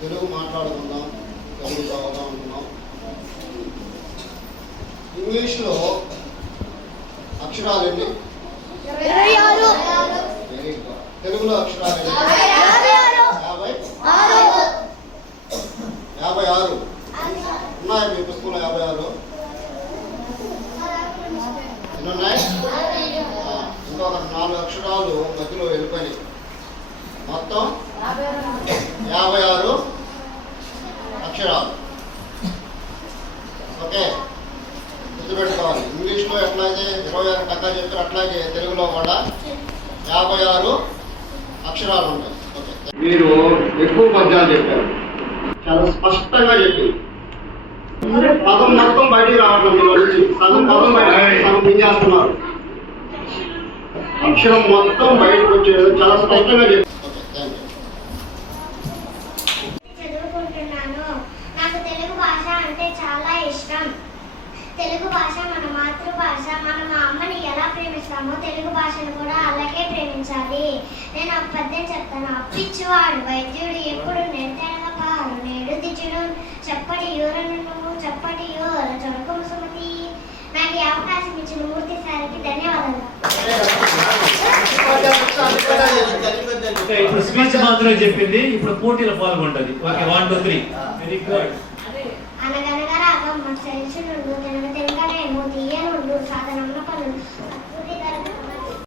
తెలుగు మాట్లాడుకుందాం తెలుగు చదువుదాం అనుకున్నాం ఇంగ్లీష్లో అక్షరాలు ఎన్ని తెలుగులో అక్షరాలు యాభై ఆరు. ఉన్నాయా మీ పుస్తకంలో యాభై ఆరు ఎన్ని ఉన్నాయి ఆ, ఇంకొక నాలుగు అక్షరాలు మధ్యలో వెళ్ళిపోయినాయి. మొత్తం యాభై ఆరు అక్షరాలు. ఓకే. గుర్తుపెట్టుకోవాలి. ఇంగ్లీష్లో ఎట్లయితే ఇరవై ఆరు టకా చెప్పారు అట్లాగే తెలుగులో కూడా యాభై ఆరు అక్షరాలు ఉంటాయి ఓకే. మీరు ఎక్కువ పద్యాలు చెప్పారు. చాలా స్పష్టంగా చెప్పి. పదం మొత్తం బయటికి నుంచి సగం పదం బయట సగం మింగేస్తున్నారు అక్షరం మొత్తం బయటకు వచ్చేది చాలా స్పష్టంగా చెప్పి చదువుకుంటున్నాను. నాకు తెలుగు భాష అంటే చాలా ఇష్టం. తెలుగు భాష మన మాతృభాష. మనం మా అమ్మని ఎలా ప్రేమిస్తామో తెలుగు భాషను కూడా అలాగే ప్రేమించాలి. నేను ఒక పద్యం చెప్తాను అప్పిచ్చువాడు వైద్యుడు స్పీచ్ మాత్రమే చెప్పింది. ఇప్పుడు పోటీలో పాల్గొంటది. Okay one two three very good అనగనగా రాగం పనులు.